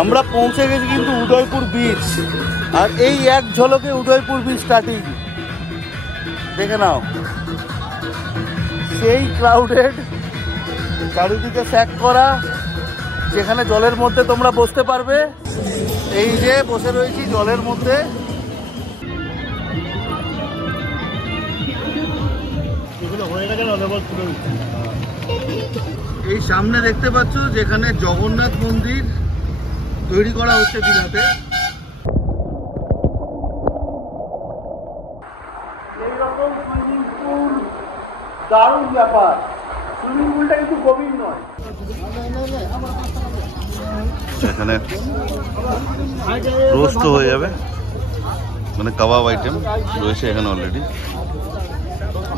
আমরা পৌঁছে গেছি কিন্তু উদয়পুর বিচ, আর এই এক ঝলকে উদয়পুর বিচ স্টার্টিং। দেখে নাও, সেই ক্রাউডেড, চারিদিকে স্যাক করা, যেখানে জলের মধ্যে তোমরা বসতে পারবে। এই যে বসে রয়েছি জলের মধ্যে। এই সামনে দেখতে পাচ্ছ যেখানে জগন্নাথ মন্দির তৈরি করা হচ্ছে দীঘাতে। এইরকম সুইমিং পুল দারুণ ব্যাপার। সুইমিং পুলটা কিন্তু গভীর নয়। এখানে রোস্ট হয়ে যাবে, মানে কাবাব আইটেম রয়েছে এখানে অলরেডি,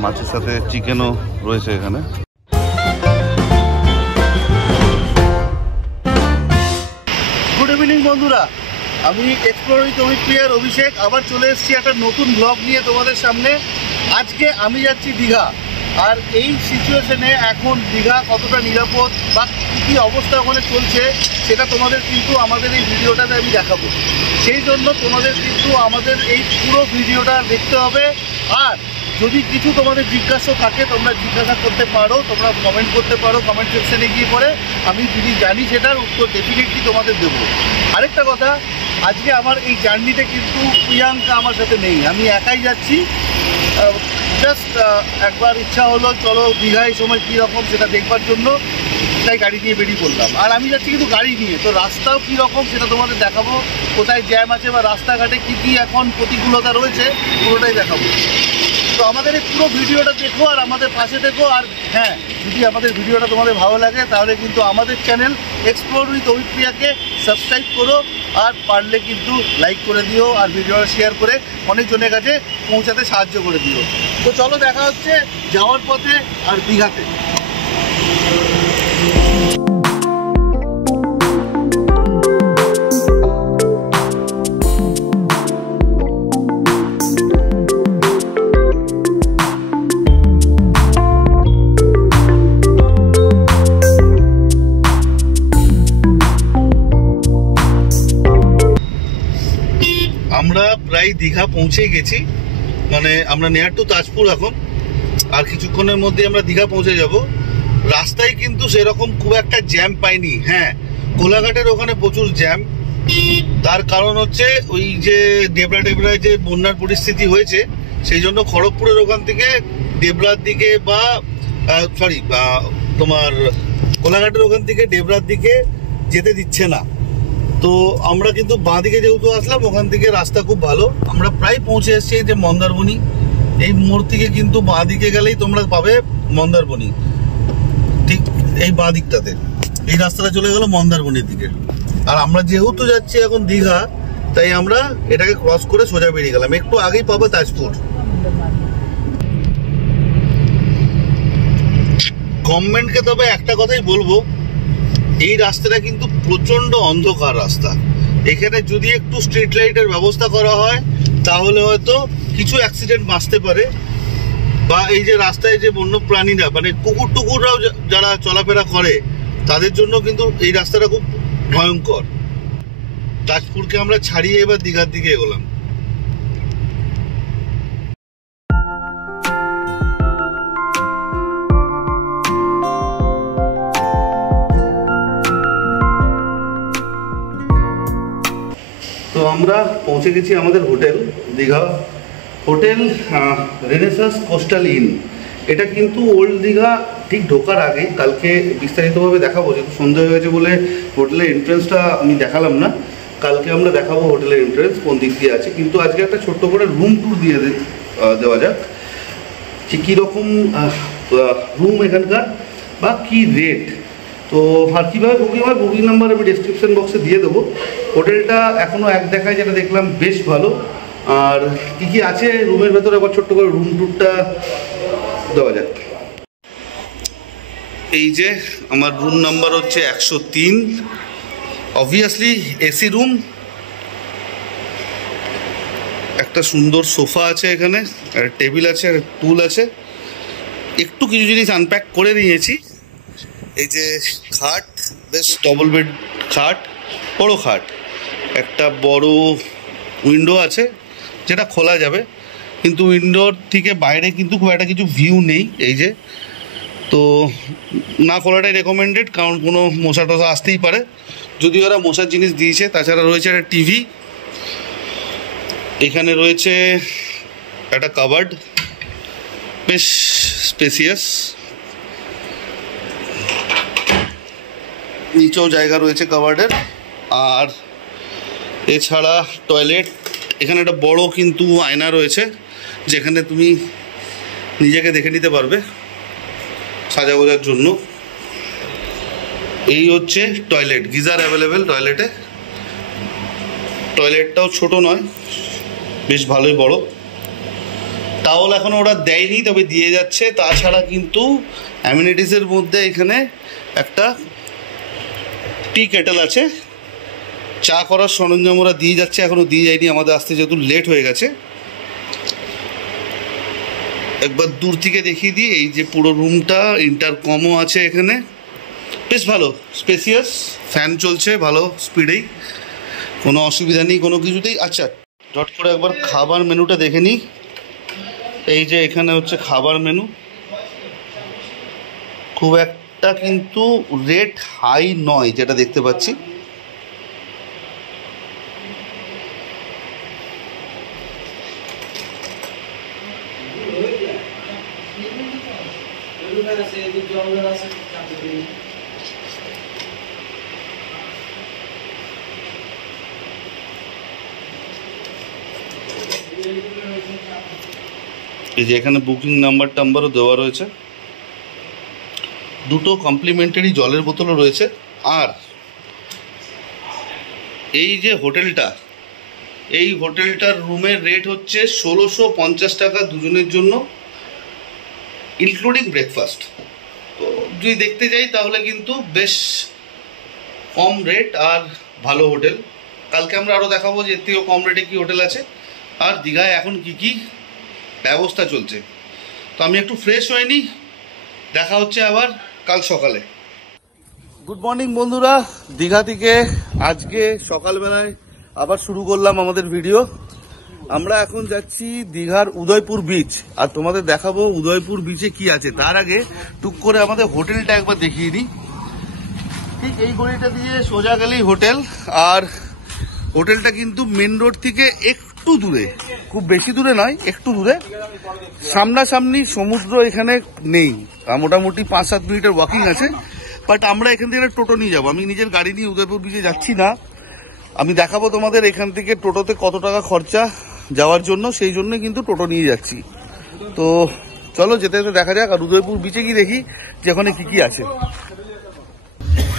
মাছের সাথে চিকেনও রয়েছে এখানে। গুড ইভিনিং বন্ধুরা, আমি এক্সপ্লোর উইথ অভিপ্রিয়ার অভিষেক আবার চলে এসেছি একটা নতুন ব্লগ নিয়ে তোমাদের সামনে। আজকে আমি যাচ্ছি দীঘা, আর এই সিচুয়েশনে এখন দীঘা কতটা নিরাপদ বা কী অবস্থা ওখানে চলছে সেটা তোমাদের কিন্তু আমাদের এই ভিডিওটাতে আমি দেখাবো। সেই জন্য তোমাদের কিন্তু আমাদের এই পুরো ভিডিওটা দেখতে হবে। আর যদি কিছু তোমাদের জিজ্ঞাসা থাকে তোমরা জিজ্ঞাসা করতে পারো, তোমরা কমেন্ট করতে পারো কমেন্ট সেকশনে গিয়ে পরে, আমি যদি জানি সেটার উত্তর ডেফিনেটলি তোমাদের দেবো। আরেকটা কথা, আজকে আমার এই জার্নিতে কিন্তু প্রিয়াঙ্কা আমার সাথে নেই, আমি একাই যাচ্ছি। জাস্ট একবার ইচ্ছা হলো চলো দীঘায় সময় কীরকম সেটা দেখবার জন্য, তাই গাড়ি নিয়ে বেরিয়ে পড়লাম। আর আমি যাচ্ছি কিন্তু গাড়ি নিয়ে, তো রাস্তাও কীরকম সেটা তোমাদের দেখাবো, কোথায় জ্যাম আছে বা রাস্তাঘাটে কী কী এখন প্রতিকূলতা রয়েছে পুরোটাই দেখাবো। তো আমাদের এই পুরো ভিডিওটা দেখো আর আমাদের পাশে দেখো। আর হ্যাঁ, যদি আমাদের ভিডিওটা তোমাদের ভালো লাগে তাহলে কিন্তু আমাদের চ্যানেল এক্সপ্লোর উইথ অভিপ্রিয়াকে সাবস্ক্রাইব করো, আর পারলে কিন্তু লাইক করে দিও, আর ভিডিওটা শেয়ার করে অনেকজনের কাছে পৌঁছাতে সাহায্য করে দিও। তো চলো দেখা হচ্ছে যাওয়ার পথে আর দীঘাতে। আমরা প্রায় দীঘা পৌঁছে গেছি, মানে আমরা নিয়ার টু তাজপুর এখন, আর কিছুক্ষণের মধ্যে আমরা দীঘা পৌঁছে যাব। রাস্তায় কিন্তু সেরকম খুব একটা জ্যাম পাইনি। হ্যাঁ, কোলাঘাটের ওখানে প্রচুর জ্যাম, তার কারণ হচ্ছে ওই যে ডেবরায় যে বন্যার পরিস্থিতি হয়েছে, সেই জন্য খড়গপুরের ওখান থেকে ডেবরার দিকে বা তোমার কোলাঘাটের ওখান থেকে ডেবরার দিকে যেতে দিচ্ছে না। তো আমরা কিন্তু বাঁ দিকে যেহেতু আসলাম, ওখান থেকে রাস্তা খুব ভালো। আমরা প্রায় পৌঁছে এসেছি যে মন্দারমণি, এই মোড় থেকে কিন্তু বাঁ দিকে গেলেই তোমরা পাবে মন্দারমণি। ঠিক এই বাঁ দিকটাতে এই রাস্তাটা চলে গেল মন্দারমণির দিকে। আর আমরা যেহেতু যাচ্ছি এখন দীঘা, তাই আমরা এটাকে ক্রস করে সোজা বেরিয়ে গেলাম। একটু আগেই পাবো তাজপুর। গভর্নমেন্টকে তবে একটা কথাই বলবো, এই রাস্তাটা কিন্তু প্রচন্ড অন্ধকার রাস্তা। এখানে যদি একটু স্ট্রিট লাইটের ব্যবস্থা করা হয় তাহলে হয়তো কিছু অ্যাক্সিডেন্ট বাঁচতে পারে। বা এই যে রাস্তায় যে বন্য প্রাণীরা, মানে কুকুর টুকুররাও যারা চলাফেরা করে, তাদের জন্য কিন্তু এই রাস্তাটা খুব ভয়ঙ্কর। তাজপুরকে আমরা ছাড়িয়ে এবার দীঘার দিকে এগোলাম। তো আমরা পৌঁছে গেছি আমাদের hotel, Digha hotel renaissance coastal in. এটা কিন্তু ওল্ড দীঘা ঠিক ঢোকার আগে। কালকে বিস্তারিতভাবে দেখাবো, যেহেতু সন্ধ্যা হয়ে গেছে বলে হোটেলের এন্ট্রেন্সটা আমি দেখালাম না। কালকে আমরা দেখাবো হোটেলের এন্ট্রেন্স কোন দিক দিয়ে আছে, কিন্তু আজকে একটা ছোট্ট করে রুম ট্যুর দিয়ে দেওয়া যাক, যে কীরকম রুম এখানকার বা কী রেট। তো আর কীভাবে বুকিং হয়, বুকিং নাম্বার আমি ডেসক্রিপশন বক্সে দিয়ে দেবো। হোটেলটা এখনও এক দেখায় যেটা দেখলাম বেশ ভালো। আর কী কী আছে রুমের ভেতরে আবার ছোট্ট করে রুম ট্যুরটা দেওয়া যাক। এই যে আমার রুম নাম্বার হচ্ছে 103, অবভিয়াসলি এসি রুম। একটা সুন্দর সোফা আছে এখানে, আর টেবিল আছে, আর টুল আছে। একটু কিছু জিনিস আনপ্যাক করে নিয়েছি। এই যে খাট, বেশ ডবল বেড খাট, বড় খাট, একটা বড় উইন্ডো আছে যেটা খোলা যাবে, কিন্তু উইন্ডোর থেকে বাইরে কিন্তু খুব একটা কিছু ভিউ নেই। এই যে, তো না খোলাটাই রেকমেন্ডেড, কারণ কোনো মশা টশা আসতেই পারে, যদিও ওরা মশার জিনিস দিয়েছে। তাছাড়া রয়েছে একটা টিভি, এখানে রয়েছে একটা কাবার্ড, বেশ স্পেসিয়াস, নিচেও জায়গা রয়েছে কাবার্ডের। আর এছাড়া টয়লেট, এখানে একটা বড় কিন্তু আয়না রয়েছে যেখানে তুমি নিজেকে দেখে নিতে পারবে সাজা গোজার জন্য। এই হচ্ছে টয়লেট, গিজার অ্যাভেলেবেল টয়লেটে। টয়লেটটাও ছোট নয়, বেশ ভালোই বড়। টাওয়াল এখনও ওরা দেয়নি, তবে দিয়ে যাচ্ছে। তাছাড়া কিন্তু অ্যামিনিটিসের মধ্যে এখানে একটা টি কেটেল আছে, চা করার সরঞ্জাম ওরা দিয়ে যাচ্ছে, এখনও দিয়ে যায়নি, আমাদের আসতে যেহেতু লেট হয়ে গেছে। একবার দূর থেকে দেখিয়ে দিই, এই যে পুরো রুমটা, ইন্টারকমও আছে এখানে, বেশ ভালো স্পেসিয়াস, ফ্যান চলছে ভালো স্পিডেই, কোনো অসুবিধা নেই কোনো কিছুতেই। আচ্ছা, চট করে একবার খাবার মেনুটা দেখে নিই। এই যে এখানে হচ্ছে খাবার মেনু, খুব একটা কিন্তু রেট হাই নয় যেটা দেখতে পাচ্ছি। এই যে এখানে বুকিং নাম্বার টাম্বারও দেওয়া রয়েছে, দুটো কমপ্লিমেন্টারি জলের বোতলও রয়েছে। আর এই যে হোটেলটা, এই হোটেলটার রুমের রেট হচ্ছে 1650 টাকা দুজনের জন্য, ইনক্লুডিং ব্রেকফাস্ট। তো যদি দেখতে যাই তাহলে কিন্তু বেশ কম রেট আর ভালো হোটেল। কালকে আমরা আরও দেখাবো যে এর থেকেও কম রেটে কী হোটেল আছে আর দীঘায় এখন কি কি ব্যবস্থা চলছে। তো আমি একটু ফ্রেশ হয়ে নিই, দেখা হচ্ছে আবার কাল সকালে। গুড মর্নিং বন্ধুরা, দীঘা থেকে আজকে সকালবেলায় আবার শুরু করলাম আমাদের ভিডিও। আমরা এখন যাচ্ছি দীঘার উদয়পুর বিচ, আর তোমাদের দেখাবো উদয়পুর বিচে কি আছে। তার আগে টুক করে আমাদের হোটেলটা একবার দেখিয়ে দিই। ঠিক এই গলিটা দিয়ে সোজা গেলেই হোটেল, আর হোটেলটা কিন্তু মেন রোড থেকে একটু দূরে, খুব বেশি দূরে নয়, একটু দূরে। সামনাসামনি সমুদ্র এখানে নেই, মোটামুটি 5-7 মিনিটের ওয়াকিং আছে। বাট আমরা এখান থেকে টোটো নিয়ে যাবো, আমি নিজের গাড়ি নিয়ে উদয়পুর বিচে যাচ্ছি না। আমি দেখাবো তোমাদের এখান থেকে টোটোতে কত টাকা খরচা যাওয়ার জন্য, সেই জন্য কিন্তু টোটো নিয়ে যাচ্ছি। তো চলো যেতে যেতে দেখা যাক। আর উদয়পুর বিচে গিয়ে দেখি যে ওখানে কি কি আছে।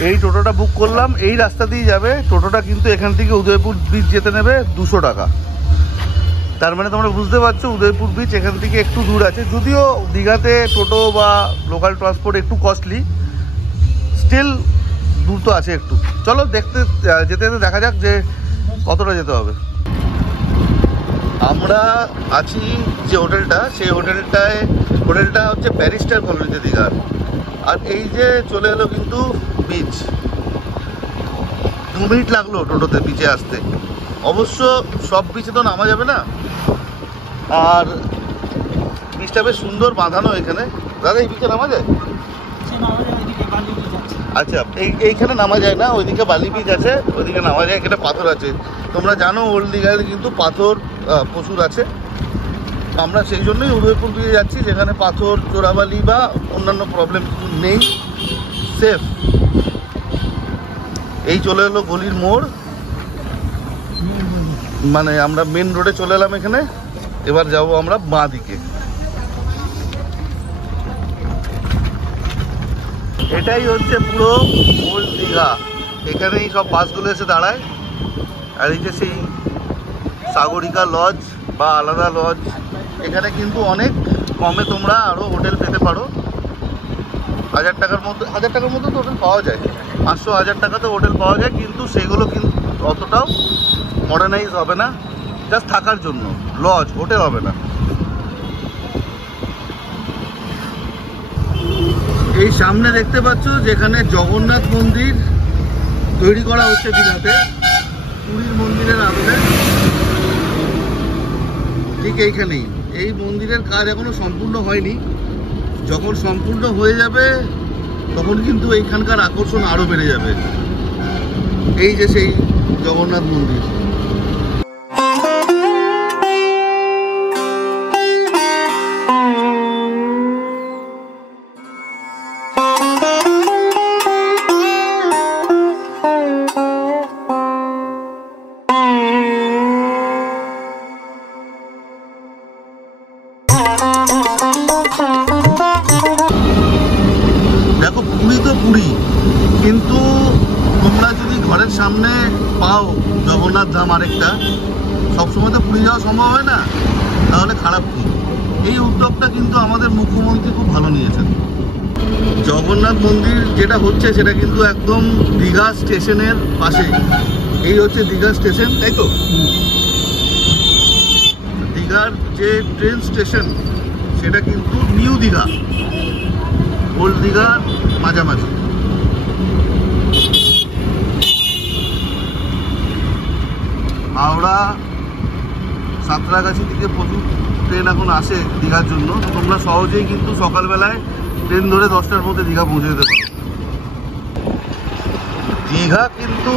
এই টোটোটা বুক করলাম, এই রাস্তা দিয়ে যাবে টোটোটা, কিন্তু এখান থেকে উদয়পুর বিচ যেতে নেবে 200 টাকা। তার মানে তোমরা বুঝতে পারছো উদয়পুর বিচ এখান থেকে একটু দূর আছে। যদিও দীঘাতে টোটো বা লোকাল ট্রান্সপোর্ট একটু কস্টলি, স্টিল দূর তো আছে একটু। চলো দেখতে যেতে যেতে দেখা যাক যে কতটা যেতে হবে। আমরা আছি যে হোটেলটা, সেই হোটেলটা হচ্ছে ব্যারিস্টার কলোনিতে দীঘার। আর এই যে চলে এলো কিন্তু বিচ, 2 মিনিট লাগলো টোটোতে বিচে আসতে। অবশ্য সব বিচে তো নামা যাবে না, আর বিচটা বেশ সুন্দর বাঁধানো এখানে। দাদা এই বিচে নামা যায়? আচ্ছা, এইখানে নামা যায় না, ওইদিকে বালি বিচ আছে, ওইদিকে নামা যায়। এখানে পাথর আছে, তোমরা জানো ওল্ড দীঘায় কিন্তু পাথর প্রচুর আছে। আমরা সেই জন্যই উদয়পুর দিয়ে যাচ্ছি, যেখানে পাথর, চোরাবালি বা অন্যান্য প্রবলেম নেই, সেফ। এই চলে এলো গলির মোড়, মানে আমরা মেন রোডে চলে এলাম এখানে। এবার যাব আমরা বাঁ দিকে। এটাই হচ্ছে পুরো ওল্ড দীঘা, এখানেই সব বাসগুলো এসে দাঁড়ায়। আর এই যে সেই সাগরিকা লজ বা আলাদা লজ, এখানে কিন্তু অনেক কমে তোমরা আরও হোটেল পেতে পারো। 1000 টাকার মধ্যে তো হোটেল পাওয়া যায়, 500-1000 টাকাতে হোটেল পাওয়া যায়, কিন্তু সেগুলো কিন্তু অতটাও মডার্নাইজ হবে না, জাস্ট থাকার জন্য লজ, হোটেল হবে না। এই সামনে দেখতে পাচ্ছ যেখানে জগন্নাথ মন্দির, তৈরি করা হচ্ছে দীঘাতে পুরীর মন্দিরের আদলে। ঠিক এইখানেই এই মন্দিরের কাজ এখনো সম্পূর্ণ হয়নি। যখন সম্পূর্ণ হয়ে যাবে তখন কিন্তু এইখানকার আকর্ষণ আরো বেড়ে যাবে। এই যে সেই জগন্নাথ মন্দির। দেখো পুরী তো পুরী, কিন্তু তোমরা যদি ঘরের সামনে পাও জগন্নাথ ধাম আরেকটা, সবসময় তো পুরী যাওয়া সম্ভব হয় না, তাহলে খারাপ কি? এই উদ্যোগটা কিন্তু আমাদের মুখ্যমন্ত্রী খুব ভালো নিয়েছেন। জগন্নাথ মন্দির যেটা হচ্ছে সেটা কিন্তু একদম দীঘা স্টেশনের পাশে। এই হচ্ছে দীঘা স্টেশন, তাই তো? দীঘার যে ট্রেন স্টেশন সেটা কিন্তু নিউ দীঘা, ওল্ড দীঘার মাঝামাঝি। হাওড়া সাঁতরাগাছি থেকে প্রচুর ট্রেন এখন আসে দীঘার জন্য। তোমরা সহজেই কিন্তু সকালবেলায় ট্রেন ধরে 10টার মধ্যে দীঘা পৌঁছে যেতে পারো। দীঘা কিন্তু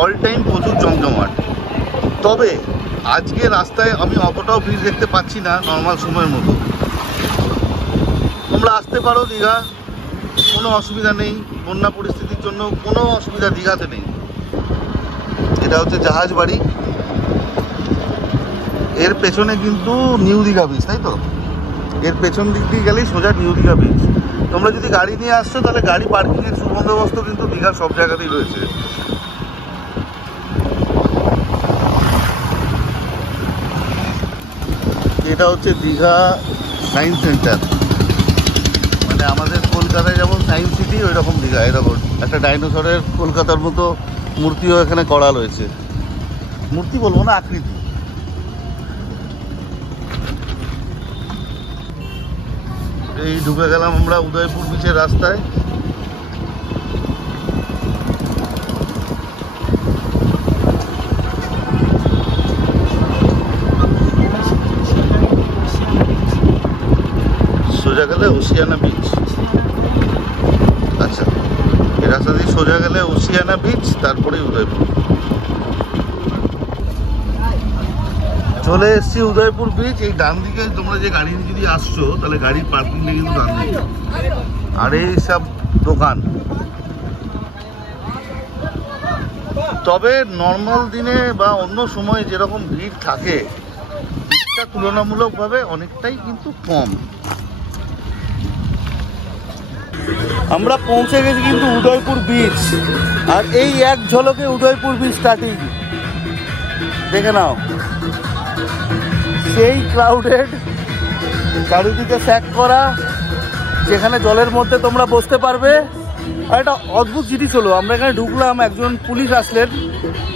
অল টাইম প্রচুর জমজমাট, তবে আজকে রাস্তায় আমি অতটাও ভিড় দেখতে পাচ্ছি না নর্মাল সময়ের মতো। তোমরা আসতে পারো দীঘা, কোনো অসুবিধা নেই। বন্যা পরিস্থিতির জন্য কোনো অসুবিধা দীঘাতে নেই। এটা হচ্ছে জাহাজ বাড়ি, এর পেছনে কিন্তু নিউ দীঘা বিচ, তাই তো? এর পেছন দিক দিয়ে গেলেই সোজা নিউ দীঘা বিচ। তোমরা যদি গাড়ি নিয়ে আসছো তাহলে গাড়ি পার্কিংয়ের সুবন্দোবস্ত কিন্তু দীঘার সব জায়গাতেই রয়েছে। এটা হচ্ছে দীঘা সায়েন্স সেন্টার, মানে আমাদের কলকাতায় যেমন সায়েন্স সিটি ওই রকম দীঘা। এরকম একটা ডাইনোসরের কলকাতার মতো মূর্তিও এখানে করা রয়েছে। মূর্তি বলবো না, আকৃতি। এই ঢুকে গেলাম আমরা উদয়পুর বিচের রাস্তায়। সোজা গেলে ওসিয়ানা বিচ। আচ্ছা, এই রাস্তা দিয়ে সোজা গেলে ওসিয়ানা বিচ, তারপরে উদয়পুর। চলে এসছি উদয়পুর বিচ। এই ডান দিকে তোমরা যে গাড়ি নিয়ে যদি আসছো তাহলে গাড়ির পার্কিংটা কিন্তু ডান দিকে, আর এই সব দোকান। তবে নর্মাল দিনে বা অন্য সময় যেরকম ভিড় থাকে, ভিড়টা তুলনামূলকভাবে অনেকটাই কিন্তু কম। আমরা পৌঁছে গেছি কিন্তু উদয়পুর বিচ, আর এই এক ঝলকে উদয়পুর বিচ স্টার্টিং। দেখে নাও, সেই ক্রাউডেড, চারিদিকে স্যাক করা, যেখানে জলের মধ্যে তোমরা বসতে পারবে। আর একটা অদ্ভুত জিনিস হলো, আমরা এখানে ঢুকলাম, একজন পুলিশ আসলেন,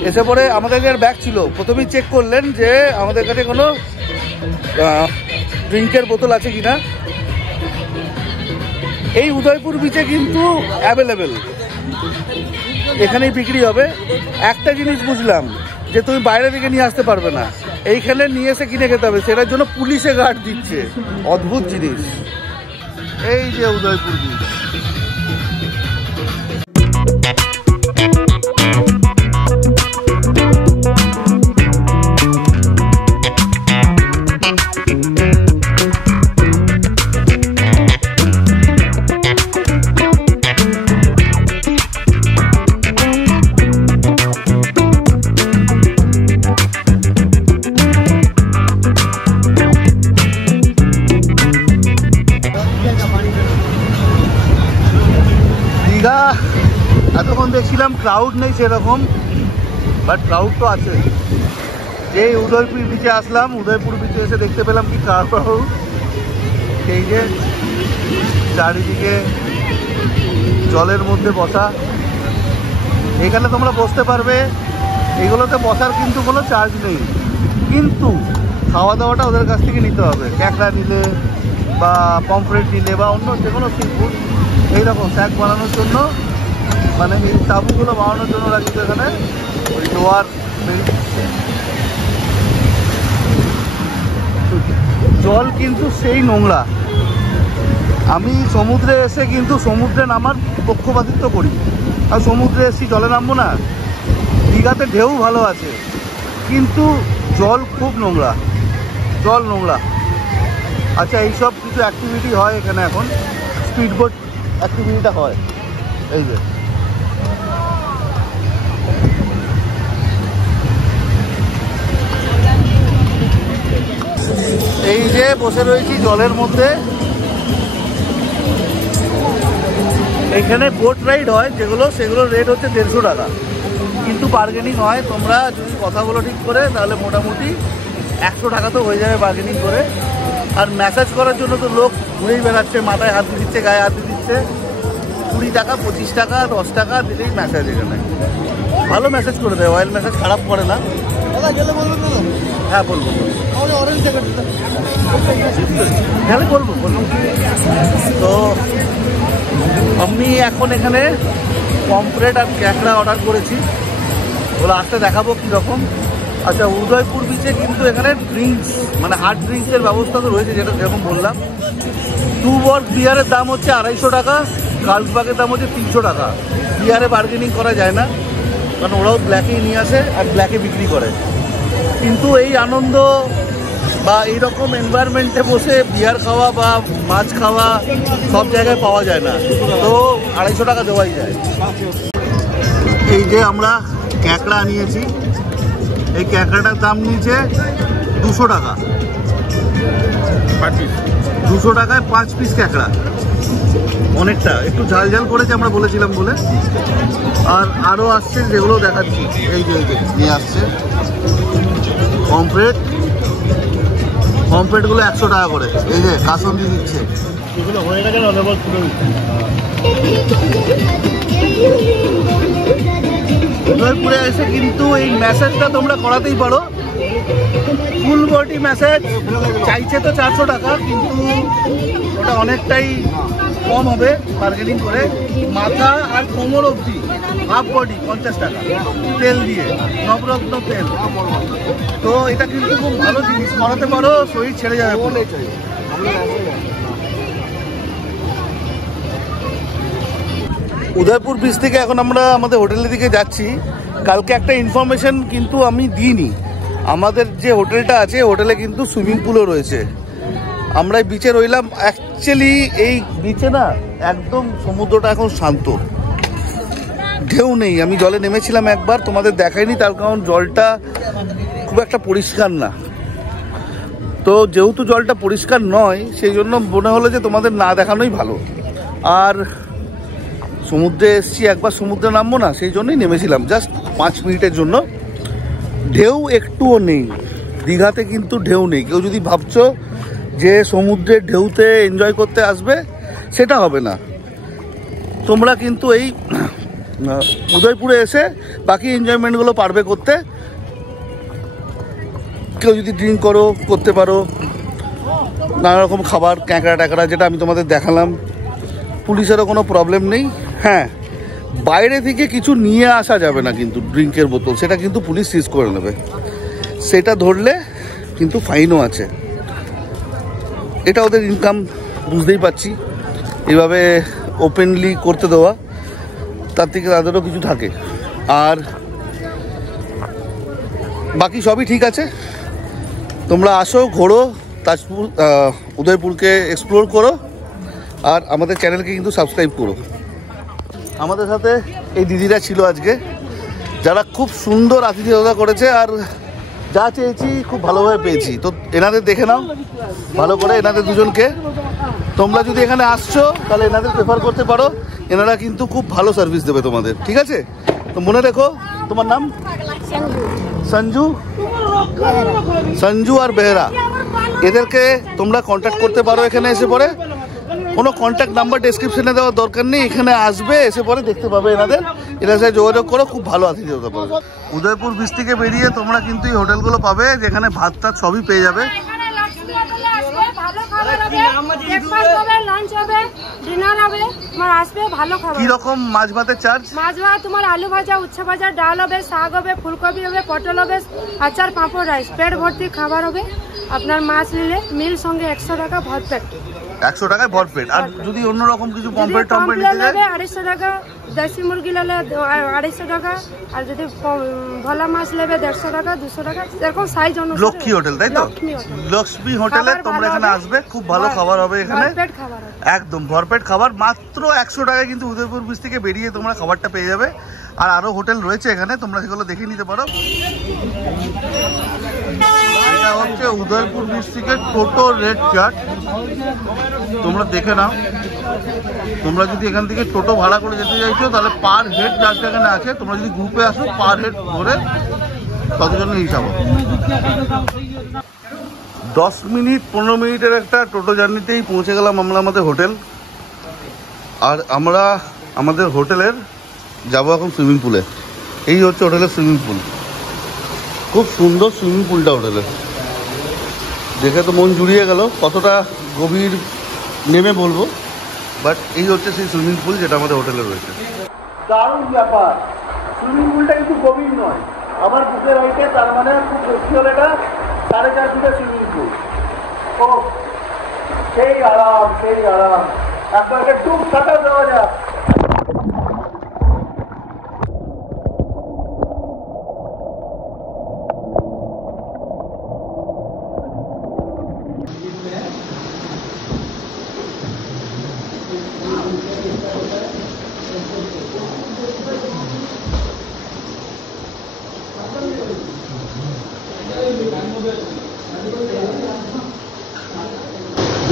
এসে পরে আমাদের কাছে ব্যাগ ছিল। প্রথমেই চেক করলেন যে আমাদের কাছে কোনো ড্রিঙ্কের বোতল আছে কিনা। এই উদয়পুর বিচে কিন্তু অ্যাভেলেবেল, এখানেই বিক্রি হবে। একটা জিনিস বুঝলাম, যে তুমি বাইরে থেকে নিয়ে আসতে পারবে না, এইখানে নিয়ে এসে কিনে খেতে হবে। সেটার জন্য পুলিশে গার্ড দিচ্ছে। অদ্ভুত জিনিস। এই যে উদয়পুর বিচ। দীঘা এতক্ষণ দেখছিলাম ক্রাউড নেই সেরকম, বাট ক্রাউড তো আছে। যেই উদয়পুর বিচে আসলাম, উদয়পুর বিচে এসে দেখতে পেলাম কি ক্রাউড। সেই যে চারিদিকে জলের মধ্যে বসা, এখানে তোমরা বসতে পারবে। এগুলোতে বসার কিন্তু কোনো চার্জ নেই, কিন্তু খাওয়া দাওয়াটা ওদের কাছ থেকে নিতে হবে। ক্যাঁকড়া নিলে বা পমফ্রেট নিলে বা অন্য যে কোনো সি ফুড, এইরকম স্ন্যাক বানানোর জন্য মানে এই তাঁবুগুলো বানানোর জন্য ওরা কিন্তু এখানে ওই জোয়ার জল কিন্তু সেই নোংরা। আমি সমুদ্রে এসে কিন্তু সমুদ্রে নামার পক্ষপাতিত্ব করি, আর সমুদ্রে এসেছি জলে নামবো না? দীঘাতে ঢেউ ভালো আছে কিন্তু জল খুব নোংরা, জল নোংরা। আচ্ছা, এইসব কিছু অ্যাক্টিভিটি হয় এখানে, এখন স্পিড বোট অ্যাক্টিভিটিটা হয়। এই যে বসে রয়েছি জলের মধ্যে। এখানে বোট রাইড হয় সেগুলোর রেট হচ্ছে 150 টাকা, কিন্তু বার্গেনিং হয়। তোমরা যদি কথা বলো ঠিক করে তাহলে মোটামুটি 100 টাকা তো হয়ে যাবে বার্গেনিং করে। আর ম্যাসাজ করার জন্য তো লোক ঘুরেই বেড়াচ্ছে, মাথায় হাত দিয়ে দিচ্ছে, গায়ে হাত দিয়ে দিচ্ছে। 20 টাকা, 25 টাকা, 10 টাকা দিলেই ম্যাসাজ। এখানে ভালো ম্যাসাজ করে দেয়, অয়েল ম্যাসাজ খারাপ করে না। হ্যাঁ বলবো, অরেঞ্জ হ্যাঁ বলবো। তো আমি এখন এখানে পমফ্রেট আর ক্যাঁকড়া অর্ডার করেছি, ওগুলো আসতে দেখাবো কীরকম। আচ্ছা, উদয়পুর বিচে কিন্তু এখানে ড্রিঙ্কস মানে হার্ড ড্রিঙ্কসের ব্যবস্থা তো রয়েছে, যেটা যেরকম বললাম। 2 বট বিয়ারের দাম হচ্ছে 250 টাকা, কার্লসবার্গের দাম হচ্ছে 300 টাকা। বিয়ারে বার্গেনিং করা যায় না, কারণ ওরাও ব্ল্যাকেই নিয়ে আসে আর ব্ল্যাকে বিক্রি করে। কিন্তু এই আনন্দ বা এইরকম এনভায়রনমেন্টে বসে বিয়ার খাওয়া বা মাছ খাওয়া সব জায়গায় পাওয়া যায় না, তো 250 টাকা দেওয়াই যায়। এই যে আমরা ক্যাঁকড়া নিয়েছি, এই ক্যাঁকড়াটার দাম নিয়েছে 200 টাকা, 200 টাকায় 5 পিস ক্যাঁকড়া। অনেকটা একটু ঝাল ঝাল করেছে, আমরা বলেছিলাম বলে। আর আরও আসছে, যেগুলো দেখাচ্ছি। এই যে নিয়ে আসছে পমফ্রেটগুলো 100 টাকা করে। এই যে কাসন্দি দিচ্ছে, এগুলো হয়ে গেছে না? উদয়পুরে এসে কিন্তু এই ম্যাসাজটা তোমরা করাতেই পারো। ফুল বডি ম্যাসাজ চাইছে তো 400 টাকা, কিন্তু ওটা অনেকটাই কম হবে বার্গেনিং করে। মাথা আর কোমর অবধি হাফ বডি 50 টাকা, তেল দিয়ে, নবরত্ন তেল। তো এটা কিন্তু খুব ভালো জিনিস, করাতে পারো, শরীর ছেড়ে যাবে। উদয়পুর বিচ থেকে এখন আমরা আমাদের হোটেলের দিকে যাচ্ছি। কালকে একটা ইনফরমেশন কিন্তু আমি দিইনি, আমাদের যে হোটেলটা আছে হোটেলে কিন্তু সুইমিং পুলও রয়েছে। আমরা বিচে রইলাম। অ্যাকচুয়ালি এই বিচে না একদম সমুদ্রটা এখন শান্ত, ঢেউ নেই। আমি জলে নেমেছিলাম একবার, তোমাদের দেখাইনি, তার কারণ জলটা খুব একটা পরিষ্কার না। তো যেহেতু জলটা পরিষ্কার নয়, সেই জন্য মনে হলো যে তোমাদের না দেখানোই ভালো। আর সমুদ্রে এসছি, একবার সমুদ্রে নামবো না, সেই জন্যই নেমেছিলাম জাস্ট 5 মিনিটের জন্য। ঢেউ একটুও নেই দীঘাতে, কিন্তু ঢেউ নেই। কেউ যদি ভাবছো যে সমুদ্রের ঢেউতে এনজয় করতে আসবে, সেটা হবে না। তোমরা কিন্তু এই উদয়পুরে এসে বাকি এনজয়মেন্টগুলো পারবে করতে। কেউ যদি ড্রিঙ্ক করতে পারো, নানা রকম খাবার, ক্যাঁকড়া ট্যাঁকড়া যেটা আমি তোমাদের দেখালাম, পুলিশেরও কোনো প্রবলেম নেই। হ্যাঁ, বাইরে থেকে কিছু নিয়ে আসা যাবে না কিন্তু, ড্রিঙ্কের বোতল, সেটা কিন্তু পুলিশ সিজ করে নেবে। সেটা ধরলে কিন্তু ফাইনও আছে। এটা ওদের ইনকাম, বুঝতেই পারছি। এভাবে ওপেনলি করতে দেওয়া, তার থেকে তাদেরও কিছু থাকে। আর বাকি সবই ঠিক আছে। তোমরা আসো, ঘোরো, তাজপুর উদয়পুরকে এক্সপ্লোর করো, আর আমাদের চ্যানেলকে কিন্তু সাবস্ক্রাইব করো। আমাদের সাথে এই দিদিরা ছিল আজকে, যারা খুব সুন্দর আতিথেয়তা করেছে, আর যা চেয়েছি খুব ভালোভাবে পেয়েছি। তো এনাদের দেখে নাও ভালো করে, এনাদের দুজনকে। তোমরা যদি এখানে আসছো তাহলে এনাদের প্রেফার করতে পারো, এনারা কিন্তু খুব ভালো সার্ভিস দেবে তোমাদের, ঠিক আছে? তো মনে রেখো, তোমার নাম? সঞ্জু আর বেহরা। এদেরকে তোমরা কন্ট্যাক্ট করতে পারো এখানে এসে পরে। কোনো কন্ট্যাক্ট নাম্বার ডেসক্রিপশনে দেওয়ার দরকার নেই, এখানে আসবে, এসে পরে দেখতে পাবে এনাদের। এনাদের সাথে যোগাযোগ করো, খুব ভালো আতিথেয়তা পাবে। উদয়পুর বিচ থেকে বেরিয়ে তোমরা কিন্তু এই হোটেলগুলো পাবে, যেখানে ভাত টাত সবই পেয়ে যাবে। ডিনার হবে, তোমার আসবে ভালো খাবার। কি রকম মাছ ভাতের চার্জ? মাছ ভাত তোমার আলু ভাজা, উচ্ছে ভাজা, ডাল হবে, শাক হবে, ফুলকপি হবে, পটল হবে, আচার, পাঁপড়, রাইস, পেট ভর্তি খাবার হবে। আপনার মাছ নিলে মিল সঙ্গে 100 টাকা ভরপেট। 100 টাকায় ভরপেট। আর যদি অন্য রকম কিছু পমফ্রেট টমফ্রেট নিতে যায় 250 টাকা, দেশি মুরগি নিলে 250 টাকা, আর যদি ভোলা মাছ নেবে 150 টাকা, 200 টাকা, এরকম সাইজ অনুসারে। লক্ষ্মী হোটেল, তাই তো? লক্ষ্মী হোটেলে তোমরা এখানে আসবে, খুব ভালো খাবার হবে এখানে, ভরপেট খাবার হবে, একদম ভরপেট খাবার। মাত্র 100 টাকায় কিন্তু উদয়পুর ব্রিজ থেকে বেরিয়ে তোমরা খাবারটা পেয়ে যাবে। আর আরো হোটেল রয়েছে এখানে, তোমরা সেগুলো দেখে নিতে পারো। এটা হচ্ছে উদয়পুর ব্রিজ থেকে টোটো রেড চার্ট, তোমরা দেখে নাও। তোমরা যদি এখান থেকে টোটো ভাড়া করে যেতে চাইছো তাহলে পার হেড চার্জটা এখানে আছে। তোমরা যদি গ্রুপে আসো পার হেড ধরে ততজনের হিসাব। 10 মিনিট 15 মিনিটের একটা টোটো জার্নিতেই পৌঁছে গেলাম আমরা আমাদের হোটেল। আর আমরা আমাদের হোটেলের যাবো এখন সুইমিং পুলে। এই হচ্ছে হোটেলের সুইমিং পুল, খুব সুন্দর সুইমিং পুলটা হোটেলের, দেখে তো মন জুড়িয়ে গেল। কতটা গভীর নেমে বলবো, বাট এই হচ্ছে সেই সুইমিং পুল যেটা আমাদের হোটেলে রয়েছে। দারুণ ব্যাপার, সুইমিং পুলটা কিন্তু গভীর নয়, আমার বুকের হাইটে, তার মানে খুব বেশি হলে এটা 4.5 ফুটের সুইমিং পুল। ও সেই আরাম, সেই আরাম, একবারকে টুক কাটা দেওয়া যাক।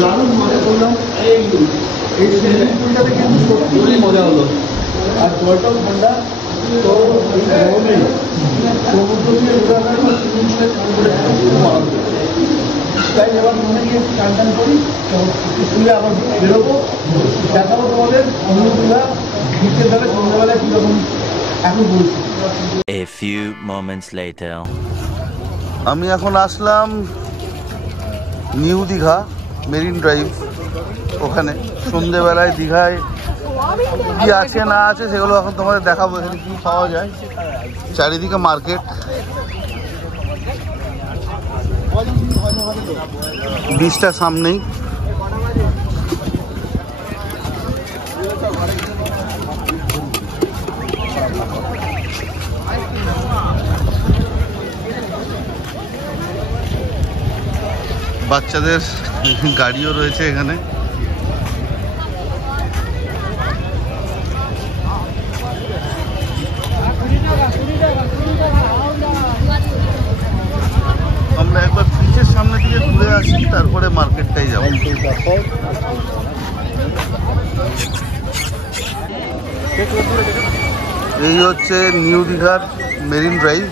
দারুণ মজা করলাম এই সুইমিং পুলটাতে, কিন্তু সত্যি মজা হলো। আর জলটাও ঠান্ডা, তো এই গরমে সমুদ্র দিয়ে সুইমিং পুলে তাই এবার মনে গিয়ে স্নান টান করি, স্কুলে আবার বেরোবো, দেখাবো তোমাদের অন্যগুলা বিকেল বেলা সন্ধ্যাবেলায় কীরকম এখন বলছি। A few moments later. আমি এখন আসলাম নিউ দীঘা মেরিন ড্রাইভ। ওখানে সন্ধেবেলায় দীঘায় কি আছে না আছে সেগুলো এখন তোমাদের দেখাবো। এখানে কি পাওয়া যায়, চারিদিকে মার্কেট, বিচটা সামনেই। বাচ্চাদের গাড়িও রয়েছে এখানে। আমরা একবার বিচের সামনে দিকে ঘুরে আসি, তারপরে মার্কেটটাই যাবো। এই হচ্ছে নিউ দীঘার মেরিন ড্রাইভ।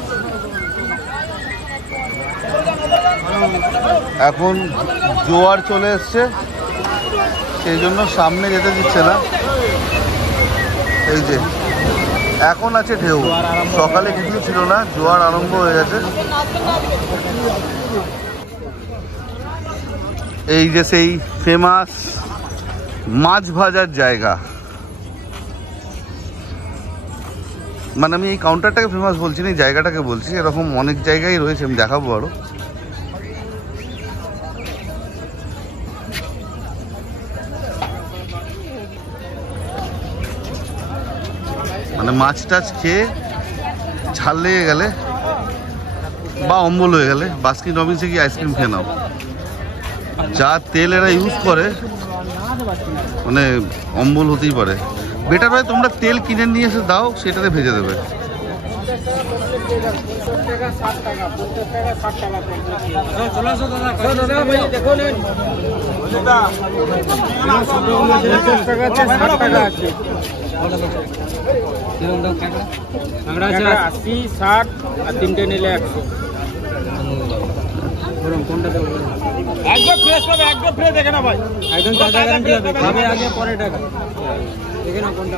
এখন জোয়ার চলে এসছে, সেই জন্য সামনে যেতে দিচ্ছে না। এই যে এখন আছে ঢেউ, সকালে কিছু ছিল না, জোয়ার আরম্ভ হয়ে গেছে। এই যে সেই ফেমাস মাছ ভাজার জায়গা, মানে আমি এই কাউন্টারটাকে ফেমাস বলছি না, এই জায়গাটাকে বলছি। এরকম অনেক জায়গায় রয়েছে, আমি দেখাবো আরো। মানে মাছ টাছ খেয়ে ঝাল লেগে গেলে বা অম্বল হয়ে গেলে বাস্কিন রবিন্সে কি আইসক্রিম খেয়ে নাও। যা তেল এরা ইউজ করে, মানে অম্বল হতেই পারে। বেটার হয় তোমরা তেল কিনে নিয়ে এসে দাও, সেটাতে ভেজে দেবে। আমরা 80, 60 আর তিনটে নিলে 100। কোনটা দেবো? একদম ফ্রেশ পাবে, একদম ফ্রেশ। দেখে না ভাই, একদম টাকা গ্যারান্টি হবে, খাবে আগে পরে টাকা। দেখে না কোনটা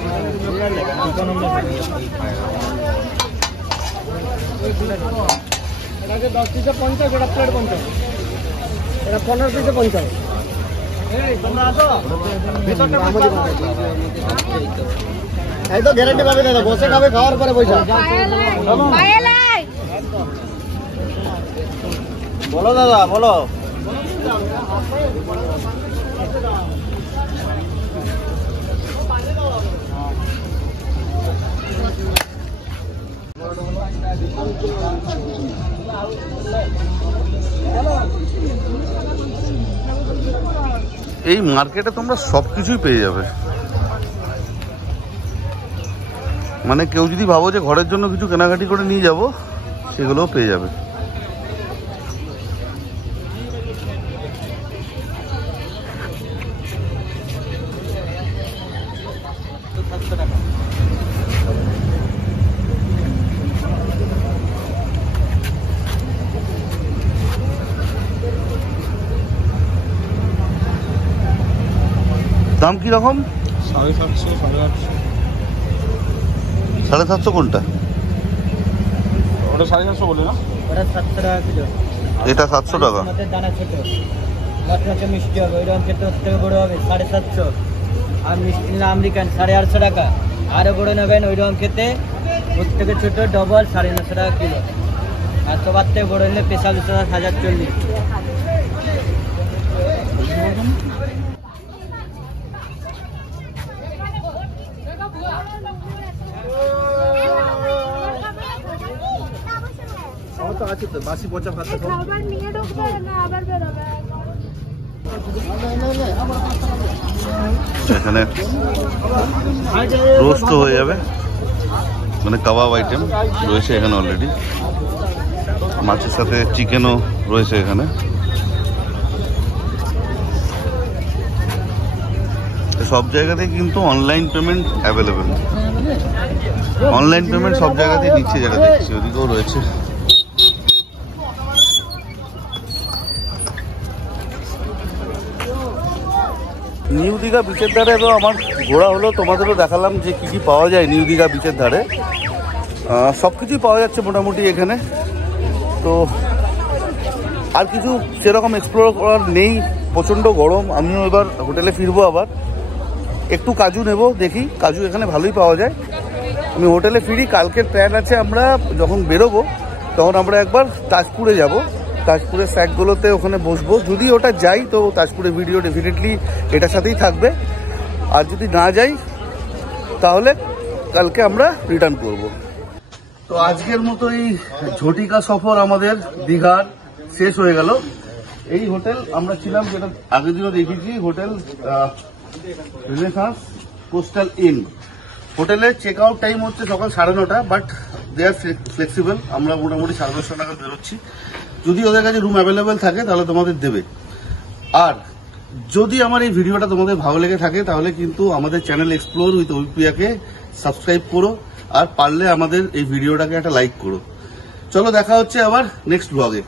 এটা 10 পিসে 50, এটা প্লেট 50, এটা 15 পিসে 50। এই তো গ্যারান্টি পাবে দাদা, বসে খাবে, খাওয়ার পরে পয়সা। বলো দাদা, বলো। এই মার্কেটে তোমরা সবকিছুই পেয়ে যাবে। মানে কেউ যদি ভাবো যে ঘরের জন্য কিছু কেনাকাটি করে নিয়ে যাব, সেগুলোও পেয়ে যাবে। দাম কি রকম? 750, 850। 750 কোনটা? ওটা 750 বলে না? ওটা 700 টাকা কিলো। এটা 700 টাকা। আমাদের দানা ছোট, মচমচে মিষ্টি হবে, ওইরকম খেতে ওর থেকে বড় হবে 750। আর মিষ্টি নিলে আমেরিকান 850 টাকা। আরও বড় নেবেন ওইরকম খেতে, ওর থেকে ছোট ডবল 950 টাকা কিলো। আর সবার থেকে বড় নিলে স্পেশাল 1040। আছে তো বাসি পচা ভাত খাবার নিয়ে ঢুকবে না আবার বেরোবে। এখানে রোস্ট হয়ে যাবে, মানে কাবাব আইটেম রয়েছে এখানে অলরেডি। মাছের সাথে চিকেনও রয়েছে এখানে। সব জায়গাতেই কিন্তু online payment available. Online payment সব জায়গাতেই নিচ্ছে, যেটা দেখছি ওদিকেও রয়েছে। নিউ দীঘা বিচের ধারে তো আমার ঘোরা হলো, তোমাদেরও দেখালাম যে কী কী পাওয়া যায় নিউ দীঘা বিচের ধারে। সব কিছুই পাওয়া যাচ্ছে মোটামুটি এখানে। তো আর কিছু সেরকম এক্সপ্লোর করার নেই, প্রচণ্ড গরম। আমিও এবার হোটেলে ফিরবো, আবার একটু কাজু নেব, দেখি কাজু এখানে ভালোই পাওয়া যায়। আমি হোটেলে ফিরি। কালকের প্ল্যান আছে, আমরা যখন বেরোবো তখন আমরা একবার তাজপুরে যাব। তাজপুরের স্যাকগুলোতে ওখানে বসবো। যদি ওটা যাই তো তাজপুরের ভিডিও ডেফিনেটলি এটার সাথেই থাকবে। আর যদি না যাই তাহলে কালকে আমরা রিটার্ন করব। তো আজকের মতো এই ঝটিকা সফর আমাদের দীঘার শেষ হয়ে গেল। এই হোটেল আমরা ছিলাম, যেটা আগের দিনও দেখেছি, হোটেল রেনেসাঁস কোস্টাল ইন। হোটেলের চেক আউট টাইম হচ্ছে সকাল 9:30, বাট দে আর ফ্লেক্সিবল। আমরা মোটামুটি 10:30 নাগাদ বেরোচ্ছি। যদি ওদের কাছে রুম অ্যাভেলেবেল থাকে তাহলে তোমাদের দেবে। আর যদি আমার এই ভিডিওটা তোমাদের ভালো লেগে থাকে তাহলে কিন্তু আমাদের চ্যানেল এক্সপ্লোর উইথ অভিপ্রিয়াকে সাবস্ক্রাইব করো, আর পারলে আমাদের এই ভিডিওটাকে একটা লাইক করো। চলো দেখা হচ্ছে আবার নেক্সট ব্লগে।